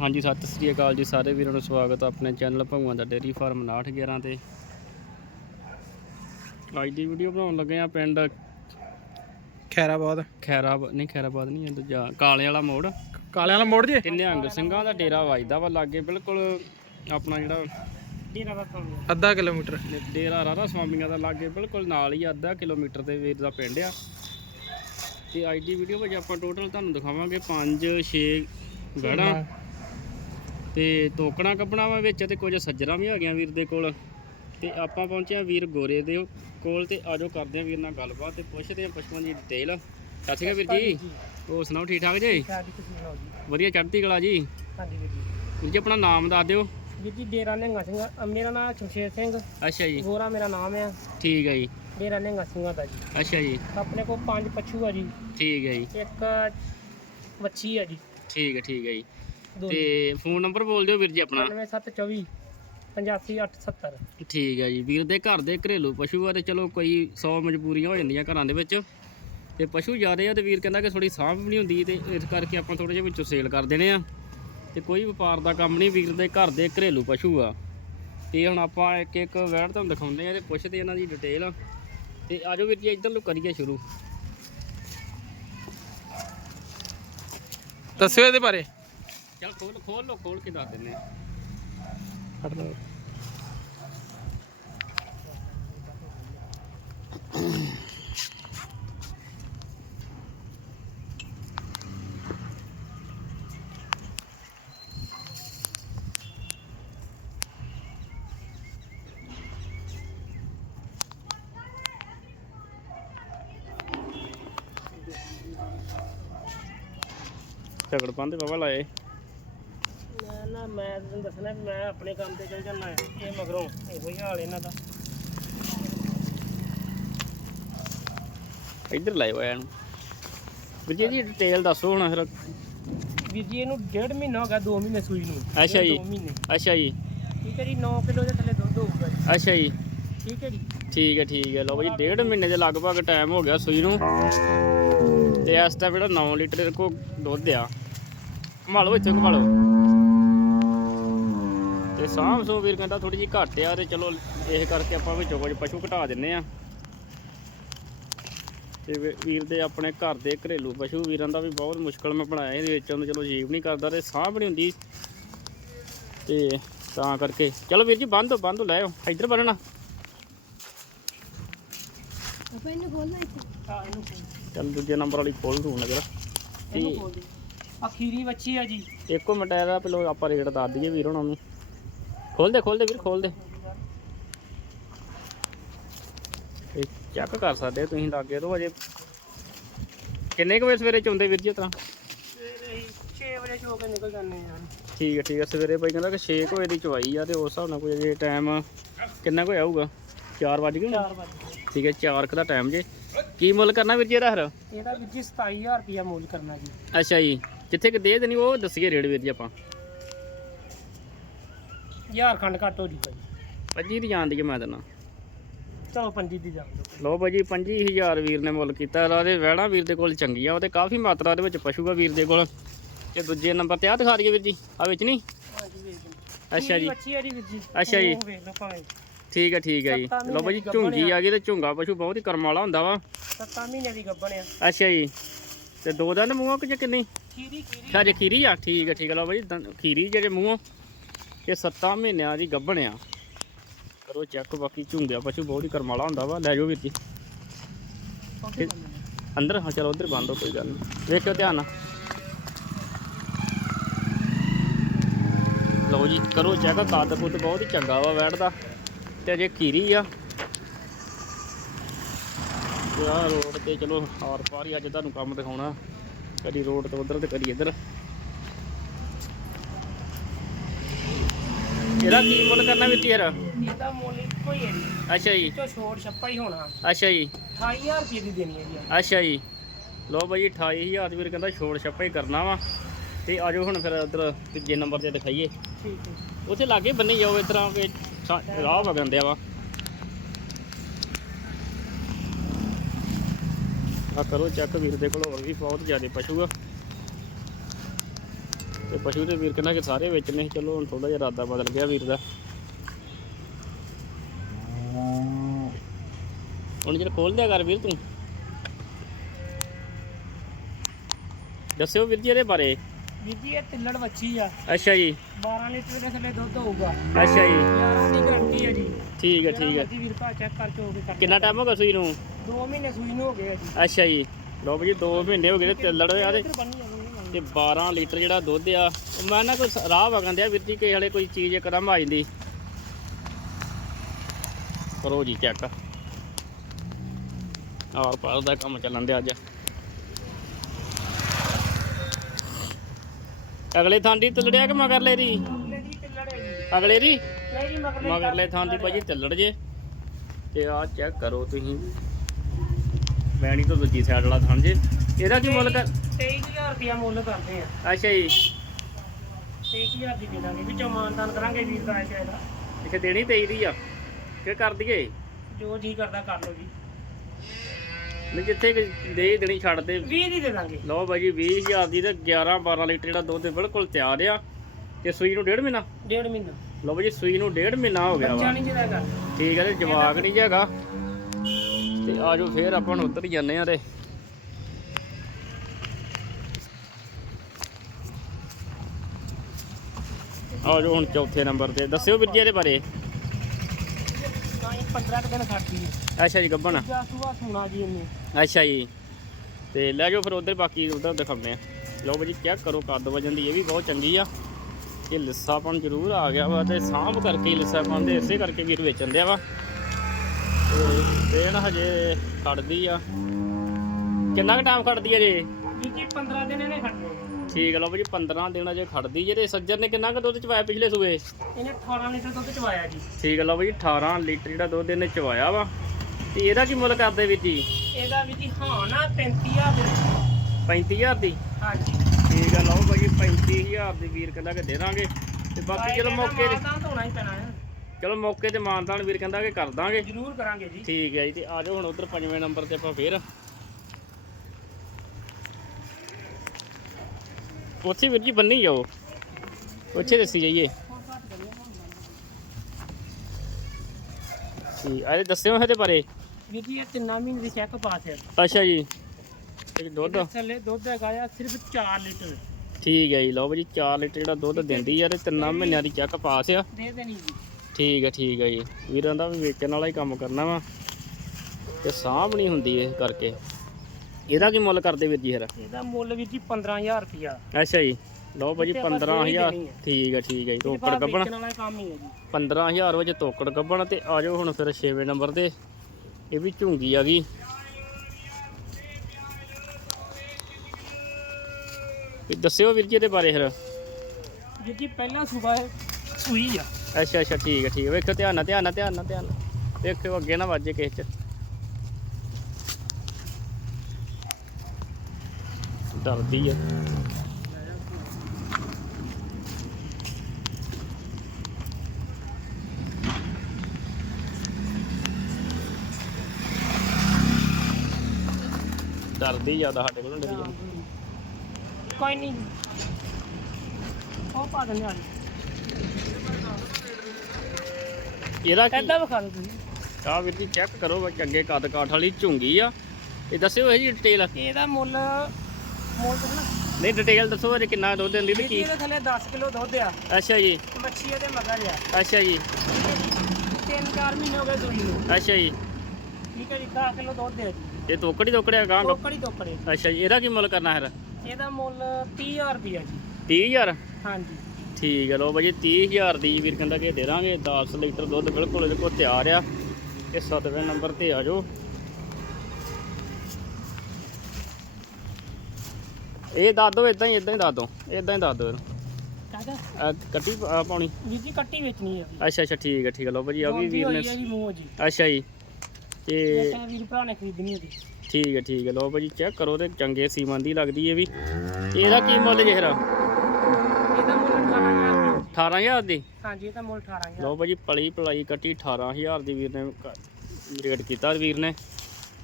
ਹਾਂਜੀ ਸਤਿ ਸ੍ਰੀ ਅਕਾਲ ਜੀ ਸਾਰੇ ਵੀਰਾਂ ਨੂੰ ਸਵਾਗਤ ਹੈ ਆਪਣੇ ਚੈਨਲ ਭਗਵਾਨ ਦਾ ਡੇਰੀ ਫਾਰਮ 911 ਤੇ। ਅੱਜ ਦੀ ਵੀਡੀਓ ਬਣਾਉਣ ਲੱਗੇ ਆ ਪਿੰਡ ਖੈਰਾਬਾਦ। ਖੈਰਾਬ ਨਹੀਂ ਖੈਰਾਬਾਦ ਨਹੀਂ ਇਹ ਦੂਜਾ ਕਾਲੇ ਵਾਲਾ ਮੋੜ। ਕਾਲਿਆਂ ਵਾਲਾ ਮੋੜ ਜੇ? ਤੇ ਨਿਹੰਗ ਸਿੰਘਾਂ ਦਾ ਡੇਰਾ ਵੱਜਦਾ ਵਾ ਲਾਗੇ ਬਿਲਕੁਲ ਆਪਣਾ ਜਿਹੜਾ ਡੇਰਾ ਦਾ ਅੱਧਾ ਕਿਲੋਮੀਟਰ। ਡੇਰਾ ਰਾਧਾ ਸਵਾਮੀਆਂ ਦਾ ਲਾਗੇ ਬਿਲਕੁਲ ਨਾਲ ਹੀ ਅੱਧਾ ਕਿਲੋਮੀਟਰ ਦੇ ਵੀਰ ਦਾ ਪਿੰਡ ਆ। ਤੇ ਅੱਜ ਦੀ ਵੀਡੀਓ ਵਿੱਚ ਆਪਾਂ ਟੋਟਲ ਤੁਹਾਨੂੰ ਦਿਖਾਵਾਂਗੇ 5 6 ਗੜਾਂ ਤੇ ਤੋਕਣਾ ਕੱਪਣਾ ਵਾ ਵਿੱਚ ਤੇ ਕੁਝ ਸੱਜਰਾਂ ਵੀ ਹੈਗੀਆਂ ਵੀਰ ਦੇ ਕੋਲ। ਤੇ ਆਪਾਂ ਪਹੁੰਚੇ ਆ ਵੀਰ ਗੋਰੇ ਦੇ ਕੋਲ ਤੇ ਆਜੋ ਕਰਦੇ ਆ ਵੀਰ ਨਾਲ ਗੱਲਬਾਤ ਤੇ ਪੁੱਛਦੇ ਆ ਪਸ਼ੂਆਂ ਦੀ ਡਿਟੇਲ ਸਤਿ ਸ਼੍ਰੀ ਅਕਾਲ ਵੀਰ ਜੀ। ਹੋਰ ਸੁਣਾਓ ਠੀਕ ਠਾਕ ਜੀ? ਵਧੀਆ ਚੜ੍ਹਦੀ ਕਲਾ ਜੀ? ਹਾਂਜੀ ਵੀਰ ਜੀ। ਵੀਰ ਜੀ ਆਪਣਾ ਨਾਮ ਦੱਸ ਦਿਓ। ਵੀਰ ਜੀ ਡੇਰਾ ਨਿਹੰਗਾ ਸਿੰਘ ਮੇਰਾ ਨਾਮ ਸ਼ਮਸ਼ੇਰ ਸਿੰਘ। ਅੱਛਾ ਜੀ। ਗੋਰਾ ਮੇਰਾ ਨਾਮ ਆ। ਠੀਕ ਹੈ ਜੀ। ਡੇਰਾ ਨਿਹੰਗਾ ਸਿੰਘਾਂ ਦਾ ਜੀ। ਅੱਛਾ ਜੀ। ਆਪਣੇ ਕੋਲ ਪੰਜ ਪਸ਼ੂ ਆ ਜੀ। ਠੀਕ ਹੈ ਜੀ। ਇੱਕ ਵੱਛੀ ਆ ਜੀ। ਠੀਕ ਹੈ ਠੀਕ ਹੈ ਜੀ। ਤੇ ਫੋਨ ਨੰਬਰ ਬੋਲ ਦਿਓ ਵੀਰ ਜੀ ਆਪਣਾ। 9724 85870 ਠੀਕ ਹੈ ਜੀ ਵੀਰ ਦੇ ਘਰ ਦੇ ਘਰੇਲੂ ਪਸ਼ੂ ਆ ਤੇ ਚਲੋ ਕੋਈ 100 ਮਜਬੂਰੀਆਂ ਹੋ ਜਾਂਦੀਆਂ ਘਰਾਂ ਦੇ ਵਿੱਚ। ਤੇ ਪਸ਼ੂ ਜ਼ਿਆਦੇ ਆ ਤੇ ਵੀਰ ਕਹਿੰਦਾ ਕਿ ਥੋੜੀ ਸਾਂਭ ਵੀ ਨਹੀਂ ਹੁੰਦੀ ਤੇ ਇਸ ਕਰਕੇ ਆਪਾਂ ਥੋੜੇ ਜਿਹਾ ਵਿੱਚੋਂ ਸੇਲ ਕਰ ਦੇਣੇ ਆ। ਤੇ ਕੋਈ ਵਪਾਰ ਦਾ ਕੰਮ ਨਹੀਂ ਵੀਰ ਦੇ ਘਰ ਦੇ ਘਰੇਲੂ ਪਸ਼ੂ ਆ। ਤੇ ਹੁਣ ਆਪਾਂ ਇੱਕ ਇੱਕ ਵੈੜ ਤੁਹਾਨੂੰ ਦਿਖਾਉਂਦੇ ਆ ਤੇ ਪੁੱਛਦੇ ਇਹਨਾਂ ਦੀ ਡਿਟੇਲ ਤੇ ਆਜੋ ਵੀਰ ਜੀ ਇੱਧਰ ਨੂੰ ਕਰੀਏ ਸ਼ੁਰੂ। ਦੱਸਿਓ ਇਹਦੇ ਬਾਰੇ। ਚਲ ਖੋਲ ਖੋਲ ਲੋ ਖੋਲ ਕੇ ਦੱਸ ਦਿੰਦੇ ਆ। ਝਗੜ ਪੰਦੇ ਬਾਬਾ ਲਾਏ। ਦੱਸਣਾ ਵੀ ਮੈਂ ਆਪਣੇ ਕੰਮ ਤੇ ਚੱਲ ਜਾਣਾ ਇਹ ਮਗਰੋਂ ਇਹੋ ਹੀ ਹਾਲ ਇਹਨਾਂ ਦਾ। ਇੱਧਰ ਹੋਇਆ ਇਹਨੂੰ ਵੀਰ ਜੀ ਇਹਦੀ ਡਿਟੇਲ ਦੱਸੋ ਹੁਣ ਫਿਰ। ਵੀਰ ਜੀ ਇਹਨੂੰ ਡੇਢ ਮਹੀਨਾ ਹੋ ਗਿਆ 2 ਮਹੀਨੇ ਸੂਈ ਨੂੰ। ਅੱਛਾ ਜੀ। 2 ਮਹੀਨੇ। ਅੱਛਾ ਜੀ। ਠੀਕ ਹੈ ਜੀ 9 ਕਿਲੋ ਦੇ ਥੱਲੇ ਦੁੱਧ ਹੋਊਗਾ ਜੀ। ਅੱਛਾ ਜੀ। ਠੀਕ ਹੈ ਜੀ। ਠੀਕ ਹੈ ਠੀਕ ਹੈ। ਲਓ ਜੀ ਡੇਢ ਮਹੀਨੇ ਦੇ ਲਗਭਗ ਟਾਈਮ ਹੋ ਗਿਆ ਸੂਈ ਨੂੰ। ਤੇ ਇਸ ਦਾ ਜਿਹੜਾ 9 ਲੀਟਰ ਦੇ ਕੋ ਦੁੱਧ ਆ। ਘਮਾਲੋ ਇੱਥੇ ਘਮਾਲੋ। ਤੇ ਸਾਂਭ ਸੋ ਵੀਰ ਕਹਿੰਦਾ ਥੋੜੀ ਜਿਹੀ ਘੱਟ ਆ ਤੇ ਚਲੋ ਇਹ ਕਰਕੇ ਆਪਾਂ ਵਿੱਚੋਂ ਕੁਝ ਪਸ਼ੂ ਘਟਾ ਦਿੰਨੇ ਆ। ਤੇ ਵੀਰ ਦੇ ਆਪਣੇ ਘਰ ਦੇ ਘਰੇਲੂ ਪਸ਼ੂ ਵੀਰਾਂ ਦਾ ਵੀ ਬਹੁਤ ਮੁਸ਼ਕਲ ਮੈਂ ਬਣਾਇਆ ਇਹਦੇ ਵਿੱਚ ਉਹਨੂੰ ਚਲੋ ਜੀਵ ਨਹੀਂ ਕਰਦਾ ਤੇ ਸਾਂਭ ਨਹੀਂ ਹੁੰਦੀ। ਤੇ ਤਾਂ ਕਰਕੇ ਚਲੋ ਵੀਰ ਜੀ ਬੰਦ ਬੰਦ ਲੈ ਆਓ ਇੱਧਰ ਬੰਨਣਾ ਹਾਂ ਇਹਨੂੰ ਖੋਲ ਚੱਲ ਦੂਜੇ ਨੰਬਰ ਵਾਲੀ ਖੋਲ ਦੂੰ ਨਜ਼ਰ ਇਹਨੂੰ ਖੋਲ ਦੇ ਅਖੀਰੀ ਵੱਛੀ ਆ ਜੀ। ਇੱਕੋ ਮਿੰਟ ਇਹਦਾ ਪਹਿਲਾਂ ਆਪਾਂ ਰੇਟ ਦੱਸ ਦਈਏ ਵੀਰ ਉਹਨਾਂ। ਨੂੰ ਖੋਲ ਦੇ ਖੋਲ ਦੇ ਵੀਰ ਖੋਲ ਦੇ। ਇਹ ਚੈੱਕ ਕਰ ਸਕਦੇ ਹੋ ਤੁਸੀਂ ਲਾਗੇ ਤੋਂ ਅਜੇ ਕਿੰਨੇ ਕੁ ਵਜੇ ਸਵੇਰੇ ਚੁੰਦੇ ਵੀਰ ਜੀ ਤਾਂ ਸਵੇਰੇ 6 ਵਜੇ ਚੋ ਕੇ ਨਿਕਲ ਜਾਂਦੇ ਆ ਠੀਕ ਹੈ ਠੀਕ ਹੈ ਸਵੇਰੇ ਬਾਈ ਕਹਿੰਦਾ ਕਿ 6 ਵਜੇ ਦੀ ਚਵਾਈ ਆ ਤੇ ਉਸ ਹਿਸਾਬ ਨਾਲ ਕੋਈ ਅਜੇ ਟਾਈਮ ਕਿੰਨਾ ਕੁ ਆਊਗਾ 4 ਵਜ ਗਏ 4 ਵਜੇ ਠੀਕ ਹੈ 4 ਕੁ ਦਾ ਟਾਈਮ ਜੇ। ਕੀ ਮੁੱਲ ਕਰਨਾ ਵੀਰ ਜੀ ਇਹਦਾ ਫਿਰ? ਇਹਦਾ ਵੀਰ ਜੀ 27000 ਰੁਪਿਆ ਮੁੱਲ ਕਰਨਾ ਜੀ। ਅੱਛਾ ਜੀ ਜਿੱਥੇ ਕਿ ਦੇ ਦੇਣੀ ਉਹ ਦੱਸੀਏ ਰੇਟ ਵੀਰ ਜੀ ਆਪਾਂ। ਹਜ਼ਾਰ ਖੰਡ ਘੱਟ ਹੋ ਜੀ ਪੱਜੀ ਦੀ ਜਾਣ ਦੀ ਮੈਂ ਦਿੰਦਾ ਚਲੋ ਪੰਜੀ ਦੀ ਜਾਣ ਦਿਓ। ਲੋ ਭਾਜੀ 25000 ਵੀਰ ਨੇ ਮੁੱਲ ਕੀਤਾ। ਇਹਦਾ ਤੇ ਵਹਿਣਾ ਵੀਰ ਦੇ ਕੋਲ ਚੰਗੀ ਆ ਉਹ ਤੇ ਕਾਫੀ ਮਾਤਰਾ ਦੇ ਵਿੱਚ ਪਸ਼ੂ ਆ ਵੀਰ ਦੇ ਕੋਲ। ਤੇ ਦੂਜੇ ਨੰਬਰ ਤੇ ਆ ਦਿਖਾ ਦਈਏ ਵੀਰ ਜੀ ਆ ਵਿੱਚ ਨਹੀਂ? ਹਾਂਜੀ ਵੇਖ ਲਓ ਅੱਛਾ ਜੀ। ਅੱਛੀ ਆ ਜੀ ਵੀਰ ਜੀ। ਅੱਛਾ ਜੀ। ਉਹ ਵੇਖ ਲਓ ਭਾਵੇਂ। ਠੀਕ ਹੈ ਠੀਕ ਹੈ ਜੀ। ਸੱਤਾਂ ਲੋ ਭਾਜੀ ਮਹੀਨੇ ਦੀ ਝੁੰਗੀ ਆ। ਗਈ ਤੇ ਝੁੰਗਾ ਪਸ਼ੂ ਬਹੁਤ ਹੀ ਕਰਮ ਵਾਲਾ ਹੁੰਦਾ ਵਾ। 7 ਮਹੀਨੇ ਦੀ ਗੱਭਣ ਆ। ਅੱਛਾ ਜੀ। ਤੇ ਦੋ ਦੰਦ ਮੂੰਹੋਂ ਕਿ ਜਾਂ ਕਿੰਨੀ? ਖੀਰੀ ਖੀਰੀ। ਅੱਛਾ ਜੇ ਖੀਰੀ ਆ? ਠੀਕ ਹੈ ਠੀਕ ਹੈ ਲੋ ਭਾਜੀ ਦੰਦ- ਖੀਰੀ ਜਿਹੜੇ ਮੂੰਹੋਂ। ਇਹ 7 ਮਹੀਨਿਆਂ ਦੀ ਗੱਭਣ ਆ। ਕਰੋ ਚੈੱਕ ਬਾਕੀ ਝੁੰਗਿਆ ਪਸ਼ੂ ਬਹੁਤ ਹੀ ਕਰਮ ਵਾਲਾ ਹੁੰਦਾ ਵਾ। ਲੈ ਜਾਓ ਵੀਰ ਜੀ। ਅੰਦਰ ਹਾਂ ਚਲੋ ਉਧਰ ਬੰਦ ਹੋ ਕੋਈ ਗੱਲ ਨਹੀਂ ਵੇਖਿਓ ਧਿਆਨ ਨਾਲ। ਲਓ ਜੀ ਕਰੋ ਚੈੱਕ ਕੱਦ ਕੁੱਦ ਬਹੁਤ ਹੀ ਚੰਗਾ ਵਾ ਵੈੜ ਦਾ। ਤੇ ਅਜੇ ਖੀਰੀ ਆ। ਆਹ ਰੋਡ ਤੇ ਚਲੋ ਆਰ ਪਾਰ ਹੀ ਅੱਜ ਤੁਹਾਨੂੰ ਕੰਮ ਦਿਖਾਉਣਾ। ਕਦੀ ਰੋਡ ਤੋਂ ਉਧਰ ਤੇ ਕਦੀ ਇੱਧਰ। ਇਹਦਾ ਕੀ ਮੁੱਲ ਕਰਨਾ ਵੀ ਤੇਰਾ ਇਹਦਾ ਮੁੱਲ ਇੱਕੋ ਹੀ ਹੈ ਜੀ। ਅੱਛਾ ਜੀ। ਚੋ ਛੋੜ ਛੱਪਾ ਹੀ ਹੋਣਾ। ਅੱਛਾ ਜੀ। 28000 ਰੁਪਏ ਦੀ ਦੇਣੀ ਹੈ ਜੀ। ਅੱਛਾ ਜੀ। ਲੋ ਬਾਈ 28000 ਦੀ ਵੀਰ ਕਹਿੰਦਾ ਛੋੜ ਛੱਪਾ ਹੀ ਕਰਨਾ ਵਾ। ਤੇ ਆਜੋ ਹੁਣ ਫਿਰ ਉਧਰ ਤੀਜੇ ਨੰਬਰ ਤੇ ਦਿਖਾਈਏ। ਠੀਕ ਹੈ ਉੱਥੇ ਲਾਗੇ ਬੰਨੇ ਜਾਓ ਇਸ ਤਰ੍ਹਾਂ ਕਿ ਰਾਹ ਵਗੰਦਿਆ ਵਾ। ਆ ਕਰੋ ਚੈੱਕ ਵੀਰ ਦੇ ਕੋਲ ਹੋਰ ਵੀ ਬਹੁਤ ਜ਼ਿਆਦਾ ਪਸ਼ੂ ਆ। ਤੇ ਪਸ਼ੂ ਦੇ ਵੀਰ ਕਹਿੰਦਾ ਕਿ ਸਾਰੇ ਵੇਚਣੇ ਸੀ ਚਲੋ ਹੁਣ ਥੋੜਾ ਜਿਹਾ ਇਰਾਦਾ ਬਦਲ ਗਿਆ ਵੀਰ ਦਾ। ਹੁਣ ਜਿਹੜਾ ਖੋਲ ਦਿਆ ਕਰ ਵੀਰ ਤੂੰ। ਦੱਸਿਓ ਵੀਰ ਜੀ ਇਹਦੇ ਬਾਰੇ। ਵੀਰ ਜੀ ਇਹ ਤਿੱਲੜ ਵੱਛੀ ਆ। ਅੱਛਾ ਜੀ। 12 ਲੀਟਰ ਦੇ ਥੱਲੇ ਦੁੱਧ ਹੋਊਗਾ। ਅੱਛਾ ਜੀ। 11 ਦੀ ਗਰੰਟੀ ਹੈ ਜੀ। ਠੀਕ ਹੈ ਠੀਕ ਹੈ ਜੀ ਵੀਰ ਭਾ ਚੈੱਕ ਕਰਕੇ ਹੋ ਕੇ ਕਿੰਨਾ ਟਾਈਮ ਹੋ ਗਿਆ ਸੂਈ ਨੂੰ? 2 ਮਹੀਨੇ ਸੂਈ ਨੂੰ ਹੋ ਗਏ ਆ ਜੀ। ਅੱਛਾ ਜੀ। ਲਓ ਜੀ 2 ਮਹੀਨੇ ਹੋ ਗਏ ਤੇ ਤਿੱਲੜ ਆ ਤੇ। ਤੇ 12 ਲੀਟਰ ਜਿਹੜਾ ਦੁੱਧ ਆ ਮੈਂ ਨਾ ਕੋਈ ਰਾਹ ਵਗਣ ਦਿਆ ਵੀਰ ਜੀ, ਕਿਸੇ ਵਾਲੇ ਕੋਈ ਚੀਜ਼ ਇੱਕਦਮ ਆ ਜਾਂਦੀ। ਕਰੋ ਜੀ ਚੈੱਕ ਆਰ ਪਾਰ ਦਾ ਕੰਮ ਚੱਲਣ ਦਿਆ ਅੱਜ। ਅਗਲੇ ਥਾਂ ਦੀ ਤਲੜਿਆ ਕਿ ਮਗਰਲੇ ਦੀ? ਅਗਲੇ ਦੀ? ਅਗਲੇ ਦੀ ਮਗਰਲੇ ਮਗਰਲੇ ਥਾਂ ਦੀ ਭਾਜੀ ਤਲੜ ਜੇ। ਤੇ ਆ ਚੈੱਕ ਕਰੋ ਤੁਸੀਂ। ਬੈਣੀ ਤੋਂ ਦੂਜੀ ਸਾਈਡ ਵਾਲਾ ਥਾਂ ਜੇ। ਇਹਦਾ ਕੀ ਮੁੱਲ ਕਰ 23000 ਰੁਪਇਆ ਮੁੱਲ ਕਰਦੇ ਆ। ਅੱਛਾ ਜੀ। 23000 ਦੀ ਦੇ ਦਾਂਗੇ ਵਿੱਚੋਂ ਮਾਨਦਾਨ ਕਰਾਂਗੇ ਵੀਰ ਦਾ ਇਹਦਾ ਇੱਥੇ ਦੇਣੀ ਤੇਈ ਦੀ ਆ। ਕਿ ਕਰ ਦਈਏ। ਜੋ ਜੀ ਕਰਦਾ ਕਰ ਲਓ ਜੀ। ਨਹੀਂ ਜਿੱਥੇ ਦੇ ਦੇਣੀ ਛੱਡ ਦੇ। 20 ਦੀ ਦੇ ਦਾਂਗੇ। ਲਓ ਬਾਈ ਜੀ 20000 ਦੀ ਤੇ 11 12 ਲੀਟਰ ਜਿਹੜਾ ਦੁੱਧ ਬਿਲਕੁਲ ਤਿਆਰ ਆ। ਤੇ ਸੂਈ ਨੂੰ ਡੇਢ ਮਹੀਨਾ? ਡੇਢ ਮਹੀਨਾ। ਲਓ ਬਾਈ ਜੀ ਸੂਈ ਨੂੰ ਡੇਢ ਮਹੀਨਾ ਹੋ ਗਿਆ ਬੱਚਾ ਵਾ ਨਹੀਂ ਜਿਹੜਾ ਕਰ ਠੀਕ ਹੈ ਤੇ ਜਵਾਕ ਨਹੀਂ ਹੈਗਾ। ਤੇ ਆਜੋ ਫੇਰ ਆਪਾਂ ਹੁਣ ਉੱਤਰ ਜਾਂਦੇ ਆ ਤੇ ਆਜੋ ਹੁਣ ਚੌਥੇ ਨੰਬਰ ਤੇ। ਦੱਸਿਓ ਵੀਰ ਜੀ ਇਹਦੇ ਬਾਰੇ। ਤਾਂ ਇਹ 15 ਕੁ ਦਿਨ ਖੜਦੀ ਹੈ ਅੱਛਾ ਜੀ, ਗੱਬਣ। ਜਾਂ ਸੁਆ ਸੁਣਾ ਜੀ ਇਹਨੇ ਅੱਛਾ ਜੀ। ਤੇ ਲੈ ਜਾਓ ਫਿਰ ਉਧਰ, ਬਾਕੀ ਉਧਰ ਦਿਖਾਉਂਦੇ ਆ। ਲਓ ਬਾਈ ਚੈੱਕ ਕਰੋ ਕੱਦ ਵਜਨ ਦੀ, ਇਹ ਵੀ ਬਹੁਤ ਚੰਗੀ ਆ। ਇਹ ਲਿੱਸਾਪਣ ਜ਼ਰੂਰ ਆ ਗਿਆ ਵਾ, ਤੇ ਸਾਂਭ ਕਰਕੇ ਹੀ ਲਿੱਸਾਪਣ ਦੇ ਇਸੇ ਕਰਕੇ ਵੀਰ ਵੇਚਣ ਦਿਆ ਵਾ। ਤੇ ਦੇਣ ਹਜੇ ਖੜਦੀ ਆ। ਕਿੰਨਾ ਕੁ ਟਾਈਮ ਖੜਦੀ ਆ ਜੇ? ਵੀਰ ਜੀ 15 ਦਿਨ ਇਹਨੇ ਖੜਨੇ। ਠੀਕ ਲਓ ਬਾਈ ਜੀ 15 ਦਿਨ ਅਜੇ ਖੜਦੀ ਜੇ ਤੇ ਸੱਜਰ ਨੇ ਕਿੰਨਾ ਕੁ ਦੁੱਧ ਚਵਾਇਆ ਪਿਛਲੇ ਸੂਏ? ਇਹਨੇ 18 ਲੀਟਰ ਦੁੱਧ ਚਵਾਇਆ ਜੀ। ਠੀਕ ਲਓ ਬਾਈ ਜੀ 18 ਲੀਟਰ ਜਿਹੜਾ ਦੁੱਧ ਇਹਨੇ ਚਵਾਇਆ ਵਾ। ਤੇ ਇਹਦਾ ਕੀ ਮੁੱਲ ਕਰਦੇ ਵੀਰ ਜੀ? ਇਹਦਾ ਵੀਰ ਜੀ ਹਾਂ ਨਾ 35000 ਦੇ। 35000 ਦੀ? ਹਾਂਜੀ। ਠੀਕ ਆ ਲਓ ਬਾਈ 35000 ਦੀ ਵੀਰ ਕਹਿੰਦਾ ਕਿ ਦੇ ਦਾਂਗੇ। ਤੇ ਬਾਕੀ ਚਲੋ ਮੌਕੇ ਤੇ ਤਾਂ ਧੋਣਾ ਹੀ ਪੈਣਾ ਹੈ। ਚਲੋ ਮੌਕੇ ਤੇ ਮਾਨਤਾਨ ਵੀਰ ਕਹਿੰਦਾ ਕਿ ਕਰ ਦਾਂਗੇ। ਜ਼ਰੂਰ ਕਰਾਂਗੇ ਜੀ। ਠੀਕ ਹੈ ਜੀ ਤੇ ਆ ਜਾਓ ਹੁਣ ਉਧਰ ਪੰਜਵੇਂ ਨੰਬਰ ਤੇ ਆਪਾਂ ਫੇਰ। ਉੱਥੇ ਵੀਰ ਜੀ ਬੰਨੀ ਜਾਓ ਉੱਥੇ ਦੱਸੀ ਜਾਈਏ। ਠੀਕ ਆ ਦੱਸਿਓ ਇਹਦੇ ਬਾਰੇ। ਵੀਰ ਜੀ ਇਹ ਤਿੰਨਾਂ ਮਹੀਨੇ ਦੀ ਚੈੱਕ ਪਾਸ ਹੈ। ਅੱਛਾ ਜੀ। ਇਹ ਦੁੱਧ। ਥੱਲੇ ਦੁੱਧ ਹੈਗਾ ਆ ਸਿਰਫ 4 ਲੀਟਰ। ਠੀਕ ਹੈ ਜੀ ਲਓ ਜੀ 4 ਲੀਟਰ ਜਿਹੜਾ ਦੁੱਧ ਦਿੰਦੀ ਆ ਤੇ ਤਿੰਨਾਂ ਮਹੀਨਿਆਂ ਦੀ ਚੱਕ ਪਾਸ ਆ। ਦੇ ਦੇਣੀ ਜੀ। ਠੀਕ ਹੈ ਠੀਕ ਹੈ ਜੀ। ਵੀਰਾਂ ਦਾ ਵੀ ਵੇਚਣ ਵਾਲਾ ਹੀ ਕੰਮ ਕਰਨਾ ਵਾ। ਤੇ ਸਾਂਭ ਨਹੀਂ ਹੁੰਦੀ ਇਸ ਕਰਕੇ। ਇਹਦਾ ਕੀ ਮੁੱਲ ਕਰਦੇ ਵੀਰ ਜੀ ਫਿਰ? ਇਹਦਾ ਮੁੱਲ ਵੀਰ ਜੀ 15000 ਰੁਪਿਆ ਅੱਛਾ ਜੀ। ਲਓ ਭਾਜੀ ਇੱਥੇ ਆਪਾਂ 15000 ਦੇਣੀ ਹੈ। ਠੀਕ ਹੈ ਠੀਕ ਹੈ ਜੀ ਤੋਕੜ ਗੱਬਣ ਵੇਚਣ ਵਾਲਾ ਕੰਮ ਹੀ ਹੈ ਜੀ। 15000 ਵਿੱਚ ਤੋਕੜ ਗੱਬਣ ਤੇ ਆ ਜਾਓ ਹੁਣ ਫਿਰ 6ਵੇਂ ਨੰਬਰ ਤੇ। ਇਹ ਵੀ ਝੁੰਗੀ ਆ ਗਈ। ਇਹ ਦੱਸਿਓ ਵੀਰ ਜੀ ਇਹਦੇ ਬਾਰੇ ਫਿਰ। ਵੀਰ ਜੀ ਪਹਿਲਾ ਸੂਬਾ ਸੂਈ ਆ। ਅੱਛਾ ਅੱਛਾ ਠੀਕ ਹੈ ਠੀਕ ਹੈ। ਵੇਖੋ ਧਿਆਨ ਨਾਲ ਧਿਆਨ ਨਾਲ ਧਿਆਨ ਨਾਲ ਧਿਆਨ ਨਾਲ। ਦੇਖਿਓ ਅੱਗੇ ਨਾ ਵੱਜੇ ਕਿਸੇ ਚ। ਡਰਦੀ ਆ। ਡਰਦੀ ਜ਼ਿਆਦਾ ਸਾਡੇ ਕੋਲੋਂ ਡਰੀ ਜਾਂਦੀ। ਕੋਈ ਨਹੀਂ ਉਹ ਪਾ ਦਿੰਦੇ ਆ। ਇਹਦਾ ਕੀ? ਐਦਾਂ ਵਿਖਾ ਤੁਸੀਂ। ਆ ਵੀਰ ਜੀ ਚੈੱਕ ਕਰੋ ਵਿੱਚ ਅੱਗੇ ਕੱਦ ਕਾਠ ਵਾਲੀ ਝੁੰਗੀ ਆ। ਇਹ ਦੱਸਿਓ ਇਹ ਜੀ ਡਿਟੇਲ ਇਹਦਾ ਮੁੱਲ ਮੁੱਲ ਨਹੀਂ ਡਿਟੇਲ ਦੱਸੋ ਅਜੇ ਕਿੰਨਾ ਦੁੱਧ ਦਿੰਦੀ ਤੇ ਕੀ? ਇਹਦੇ ਥੱਲੇ 10 ਕਿਲੋ ਦੁੱਧ ਆ। ਅੱਛਾ ਜੀ। ਮੱਛੀ ਇਹਦੇ ਮਗਰ ਆ। ਅੱਛਾ ਜੀ। ਤਿੰਨ ਚਾਰ ਮਹੀਨੇ ਹੋ ਗਏ ਸੂਈ ਨੂੰ। ਅੱਛਾ ਜੀ। ਠੀਕ ਹੈ ਜੀ 10 ਕਿਲੋ ਦੁੱਧ ਹੈ ਜੀ ਇਹ ਤੋਕੜੀ ਤੋਕੜਿਆ ਗਾਂ ਟੋਕੜੀ ਟੋਕੜੇ ਅੱਛਾ ਜੀ ਇਹਦਾ ਕੀ ਮੁੱਲ ਕਰਨਾ ਫਿਰ? ਇਹਦਾ ਮੁੱਲ 30000 ਰੁਪਿਆ ਜੀ। 30000 ਹਾਂਜੀ। ਠੀਕ ਹੈ ਲੋ ਬਾਜੀ 30000 ਦੀ ਵੀਰ ਕਹਿੰਦਾ ਕਿ ਦੇ ਦਾਂਗੇ 10 ਲੀਟਰ ਦੁੱਧ ਬਿਲਕੁਲ ਇਹਦੇ ਕੋਲ ਤਿਆਰ ਆ। ਤੇ 7ਵੇਂ ਨੰਬਰ ਤੇ ਆ ਜਾਓ। ਇਹ ਦੱਸ ਦਿਓ ਇਦਾਂ ਹੀ ਇਦਾਂ ਹੀ ਦੱਸ ਦਿਓ ਇਦਾਂ ਹੀ ਦੱਸ ਇਹਨੂੰ। ਕਾਹਦਾ? ਕੱਟੀ ਪਾਉਣੀ। ਵੀਰ ਜੀ ਕੱਟੀ ਵੇਚਣੀ ਆ। ਅੱਛਾ ਅੱਛਾ ਠੀਕ ਹੈ ਠੀਕ ਹੈ ਲੋ ਬਾਜੀ ਆ ਵੀ ਵੀਰ ਨੇ ਜੀ ਮੂੰਹ ਜੀ ਅੱਛਾ ਜੀ। ਤੇ ਇਹ ਤਾਂ ਵੀਰ ਭਰਾ ਨੇ ਖਰੀਦਣੀ ਹੈ ਜੀ ਠੀਕ ਹੈ ਠੀਕ ਹੈ ਲੋ ਬਾਜੀ ਚੈੱਕ ਕਰੋ ਤੇ ਚੰਗੇ ਸੀਮਨ ਦੀ ਲੱਗਦੀ ਹੈ ਵੀ। ਇਹਦਾ ਕੀ ਮੁੱਲ ਜਿਹੜਾ ਇਹਦਾ ਮੁੱਲ 18000 ਰੁਪਇਆ 18000 ਦੀ? ਹਾਂਜੀ ਇਹਦਾ ਮੁੱਲ 18000 ਲਓ ਭਾਜੀ ਪਲੀ ਪਲਾਈ ਕੱਟੀ 18000 ਦੀ ਵੀਰ ਨੇ ਰੇਟ ਕੀਤਾ ਵੀਰ ਨੇ।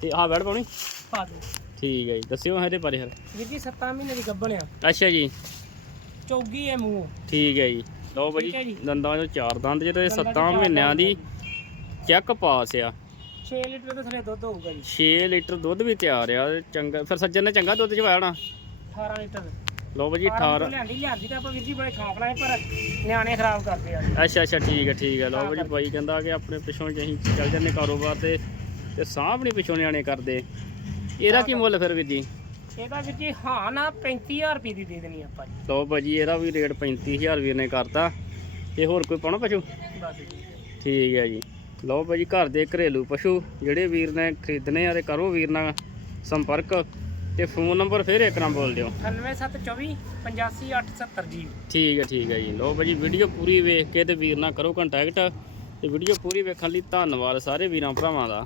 ਤੇ ਆਹ ਬੈੜ ਪਾਉਣੀ? ਪਾ ਦਿਓ। ਠੀਕ ਹੈ ਜੀ। ਦੱਸਿਓ ਇਹਦੇ ਬਾਰੇ ਫਿਰ ਵੀਰ ਜੀ 7 ਮਹੀਨੇ ਦੀ ਗੱਭਣ ਆ। ਅੱਛਾ ਜੀ। ਚੌਗੀ ਹੈ ਮੂੰਹ। ਠੀਕ ਹੈ ਜੀ। ਲਓ ਠੀਕ ਹੈ ਜੀ। ਦੰਦਾਂ ਚੋਂ ਚਾਰ ਦੰਦ ਜਿਹੜੇ ਦੰਦਾਂ 'ਚ 7 ਚਾਰ ਮਹੀਨਿਆਂ ਦੰਦ ਦੀ ਚੈੱਕ ਪਾਸ ਆ। 6 ਲੀਟਰ ਦੇ ਥਲੇ ਦੁੱਧ ਹੋਊਗਾ ਜੀ। 6 ਲੀਟਰ ਦੁੱਧ ਵੀ ਤਿਆਰ ਆ। ਚੰਗਾ ਫਿਰ ਸੱਜਣ ਨੇ ਚੰਗਾ ਦੁੱਧ ਚਵਾਇਆ ਹੋਣਾ? 18 ਲੀਟਰ। ਲਓ ਭਾਜੀ 18 18 ਲਿਆਂਦੀ ਲਿਆਂਦੀ ਤਾਂ ਆਪਾਂ ਵੀਰ ਜੀ ਬੜੇ ਸ਼ੌਂਕ ਨਾਲ ਪਰ ਨਿਆਣੇ ਖਰਾਬ ਕਰਦੇ ਆ। ਅੱਛਾ ਅੱਛਾ ਠੀਕ ਹੈ ਠੀਕ ਹੈ ਲਓ ਕਰਕੇ। ਭਾਈ ਕਹਿੰਦਾ ਕਿ ਆਪਣੇ ਪਿੱਛੋਂ ਜੇ ਅਸੀਂ ਚੱਲ ਜੰਨੇ ਕਾਰੋਬਾਰ ਤੇ ਤੇ ਸਾਂਭ ਨਹੀਂ ਪਿੱਛੋਂ ਨਿਆਣੇ ਕਰਦੇ। ਇਹਦਾ ਕੀ ਮੁੱਲ ਫਿਰ ਵੀਰ ਜੀ? ਇਹਦਾ ਵੀਰ ਜੀ ਹਾਂ ਨਾ 35000 ਰੁਪਏ ਦੀ ਦੇ ਦੇਣੀ ਆਪਾਂ ਜੀ। ਲਓ ਭਾਜੀ ਇਹਦਾ ਵੀ ਰੇਟ 35000 ਵੀਰ ਨੇ ਕਰਤਾ। ਤੇ ਹੋਰ ਕੋਈ ਪਾਉਣਾ ਪਸ਼ੂ? ਬਸ ਜੀ। ਠੀਕ ਹੈ ਜੀ। ਲਓ ਭਾਜੀ ਘਰ ਦੇ ਘਰੇਲੂ ਪਸ਼ੂ ਜਿਹੜੇ ਵੀਰ ਨੇ ਖਰੀਦਣੇ ਆ ਤੇ ਕਰੋ ਵੀਰ ਨਾਲ ਸੰਪਰਕ। ਤੇ ਫੋਨ ਨੰਬਰ ਫਿਰ ਇੱਕ ਨਾਲ ਬੋਲ ਦਿਓ। 98724 85870 ਜੀ। ਠੀਕ ਹੈ ਠੀਕ ਹੈ ਜੀ। ਲਓ ਭਾਜੀ ਵੀਡੀਓ ਪੂਰੀ ਵੇਖ ਕੇ ਤੇ ਵੀਰ ਨਾਲ ਕਰੋ ਕੰਟੈਕਟ ਤੇ ਵੀਡੀਓ ਪੂਰੀ ਵੇਖਣ ਲਈ ਧੰਨਵਾਦ ਸਾਰੇ ਵੀਰਾਂ ਭਰਾਵਾਂ ਦਾ।